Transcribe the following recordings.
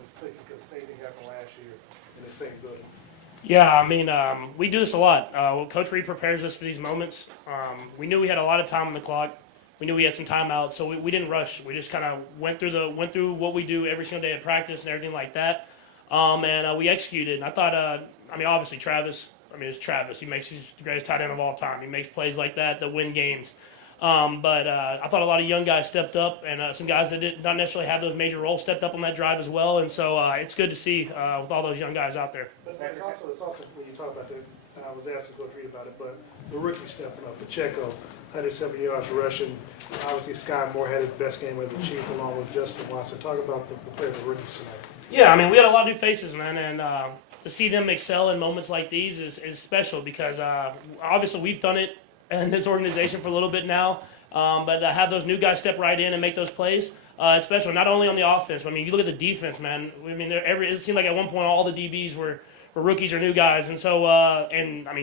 was thinking because the same thing happened last year in the same building. Yeah, I mean, we do this a lot. Coach Reid prepares us for these moments. We knew we had a lot of time on the clock. We knew we had some timeouts, so we didn't rush. We just kind of went through what we do every single day at practice and everything like that, and we executed. And I thought, obviously Travis. It's Travis. He's the greatest tight end of all time. He makes plays like that win games. But I thought a lot of young guys stepped up, and some guys that did not necessarily have those major roles stepped up on that drive as well. And so it's good to see with all those young guys out there. But it's also when you talk about that, I was asking Coach Reid about it, but the rookie stepping up, Pacheco, 107 yards rushing. Obviously, Sky Moore had his best game with the Chiefs along with Justin Watson. Talk about the play of the rookies tonight. Yeah, we had a lot of new faces, man, and to see them excel in moments like these is special because obviously we've done it in this organization for a little bit now, but to have those new guys step right in and make those plays, it's special. Not only on the offense, you look at the defense, man. It seemed like at one point all the DBs were rookies or new guys, and so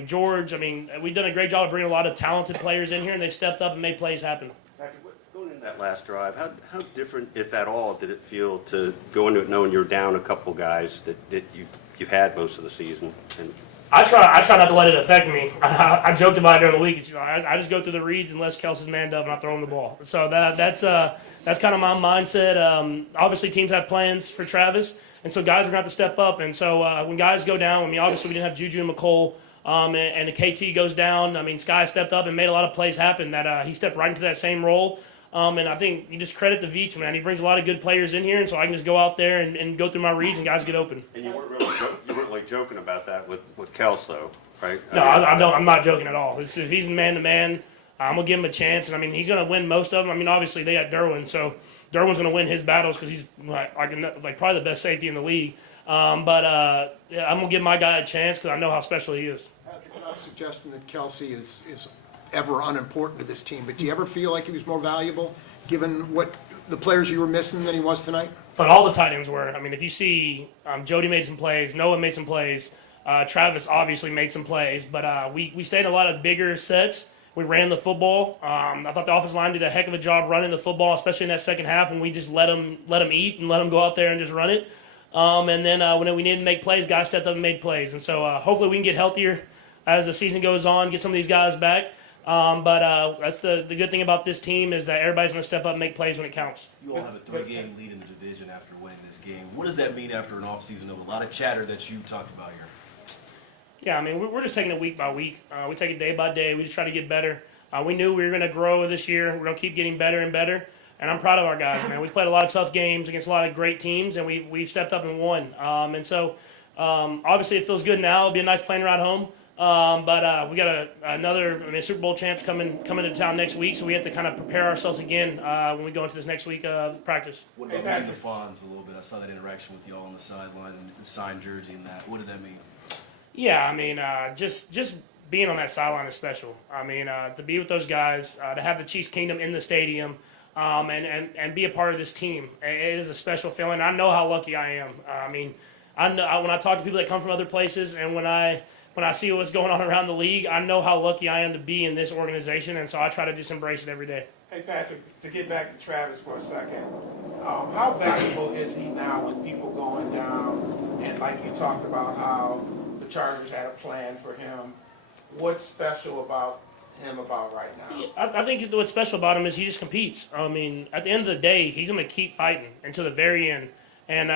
George. We've done a great job of bringing a lot of talented players in here, and they've stepped up and made plays happen. Patrick, going into that last drive, how different, if at all, did it feel to go into it knowing you're down a couple guys that you've had most of the season? And I try not to let it affect me. I joked about it during the week. I just go through the reads unless Kelsey's manned up and I throw him the ball. So that's kind of my mindset. Obviously, teams have plans for Travis, and so guys are going to have to step up. And so when guys go down, obviously we didn't have Juju and McCole, and the KT goes down. Sky stepped up and made a lot of plays happen. That he stepped right into that same role. And I think you just credit the Veach, man. He brings a lot of good players in here, and so I can just go out there and go through my reads and guys get open. you weren't really joking about that with Kels, though, right? No, I don't. I'm not joking at all. If he's man-to-man, I'm going to give him a chance. And, he's going to win most of them. Obviously, they got Derwin, so Derwin's going to win his battles because he's probably the best safety in the league. I'm going to give my guy a chance because I know how special he is. Patrick, I'm not suggesting that Kelsey is ever unimportant to this team, but do you ever feel like he was more valuable given what the players you were missing than he was tonight? But all the tight ends were. If you see, Jody made some plays, Noah made some plays, Travis obviously made some plays, but we stayed in a lot of bigger sets. We ran the football. I thought the offensive line did a heck of a job running the football, especially in that second half when we just let them eat and let them go out there and just run it. And then when we needed to make plays, guys stepped up and made plays. And so hopefully we can get healthier as the season goes on, get some of these guys back. But that's the good thing about this team is that everybody's going to step up and make plays when it counts. You all have a 3-game lead in the division after winning this game. What does that mean after an offseason of a lot of chatter that you talked about here? Yeah, we're just taking it week by week. We take it day by day. We just try to get better. We knew we were going to grow this year. We're going to keep getting better and better. And I'm proud of our guys, man. We've played a lot of tough games against a lot of great teams, and we've stepped up and won. And so obviously it feels good now. It'll be a nice plane ride home. But we got another Super Bowl champs coming to town next week, so we have to kind of prepare ourselves again when we go into this next week of practice. What about meeting the Fonz a little bit? I saw that interaction with y'all on the sideline, the signed jersey and that. What did that mean? Yeah, just being on that sideline is special. To be with those guys, to have the Chiefs Kingdom in the stadium, and be a part of this team, it is a special feeling. I know how lucky I am. I know when I talk to people that come from other places, and when I see what's going on around the league, I know how lucky I am to be in this organization, and so I try to just embrace it every day. Hey, Patrick, to get back to Travis for a second, how valuable is he now with people going down? And like you talked about how the Chargers had a plan for him. What's special about him right now? I think what's special about him is he just competes. At the end of the day, he's going to keep fighting until the very end. And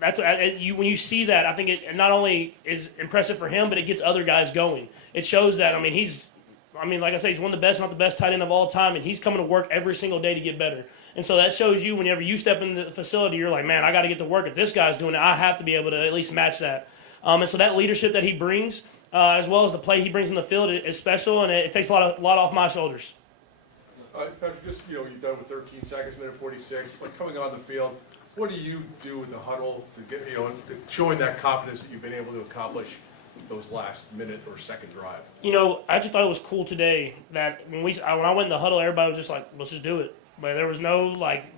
that's when you see that, I think it not only is impressive for him, but it gets other guys going. It shows that, he's like I say, he's one of the best, not the best tight end of all time, and he's coming to work every single day to get better. And so that shows you whenever you step into the facility, you're like, man, I got to get to work. If this guy's doing it, I have to be able to at least match that. And so that leadership that he brings, as well as the play he brings in the field, is special, and it takes a lot off my shoulders. Patrick, you're done with 13 seconds, minute 46. Coming on the field, what do you do with the huddle to get, showing that confidence that you've been able to accomplish those last minute or second drive? I actually thought it was cool today that when I went in the huddle, everybody was just like, let's just do it. But there was no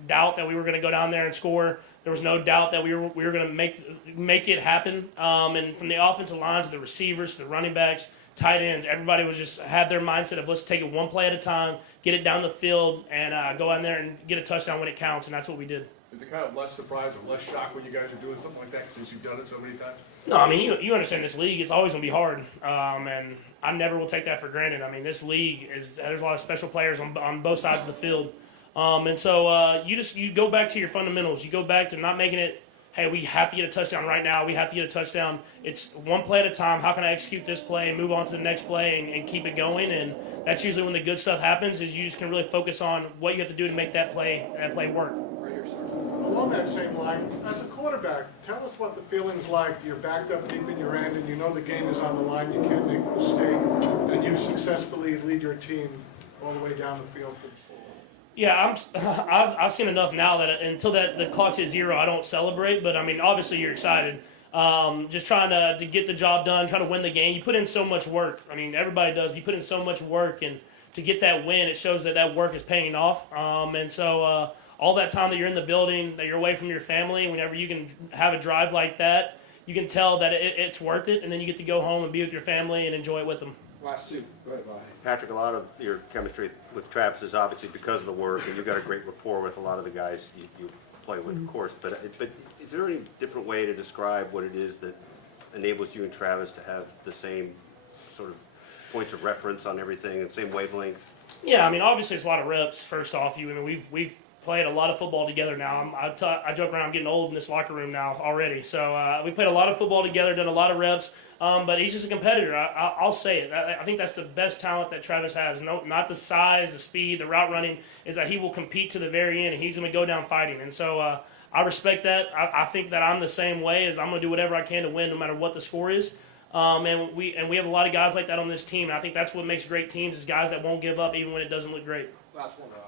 doubt that we were going to go down there and score. There was no doubt that we were going to make it happen. And from the offensive line to the receivers to the running backs, tight ends, everybody was just had their mindset of let's take it one play at a time, get it down the field, and go out there and get a touchdown when it counts. And that's what we did. Is it kind of less surprise or less shock when you guys are doing something like that since you've done it so many times? No, I mean, you understand this league, it's always going to be hard. And I never will take that for granted. I mean, this league there's a lot of special players on both sides of the field. And so you go back to your fundamentals. You go back to not making it, hey, we have to get a touchdown right now. We have to get a touchdown. It's one play at a time. How can I execute this play and move on to the next play and keep it going? And that's usually when the good stuff happens, is you just can really focus on what you have to do to make that play work. Right here, sir. Along that same line, as a quarterback, tell us what the feeling's like. You're backed up deep in your end, and you know the game is on the line. You can't make a mistake, and you successfully lead your team all the way down the field. Yeah, I've seen enough now that until the clock's at 0, I don't celebrate. But I mean, obviously you're excited. Just trying to get the job done, try to win the game. You put in so much work. I mean, everybody does. You put in so much work, and to get that win, it shows that work is paying off. And so all that time that you're in the building, that you're away from your family, whenever you can have a drive like that, you can tell that it's worth it. And then you get to go home and be with your family and enjoy it with them. Last two. Go ahead, Bobby. Patrick, a lot of your chemistry with Travis is obviously because of the work, and you've got a great rapport with a lot of the guys you play with, of course. But is there any different way to describe what it is that enables you and Travis to have the same sort of points of reference on everything and same wavelength? Yeah, I mean, obviously it's a lot of reps. First off, I mean, we've played a lot of football together now. I joke around, I'm getting old in this locker room now already. So we played a lot of football together, done a lot of reps. But he's just a competitor. I'll say it. I think that's the best talent that Travis has. No, not the size, the speed, the route running. Is that he will compete to the very end, and he's going to go down fighting. And so I respect that. I think that I'm the same way. As I'm going to do whatever I can to win, no matter what the score is. And we have a lot of guys like that on this team. And I think that's what makes great teams, is guys that won't give up even when it doesn't look great. Last one, Rob.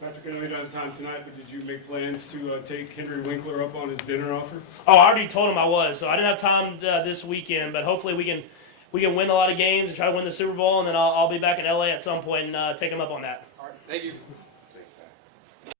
Patrick, I know you're not on time tonight, but did you make plans to take Henry Winkler up on his dinner offer? Oh, I already told him I was. So I didn't have time this weekend, but hopefully we can win a lot of games and try to win the Super Bowl, and then I'll be back in LA at some point and take him up on that. All right, thank you.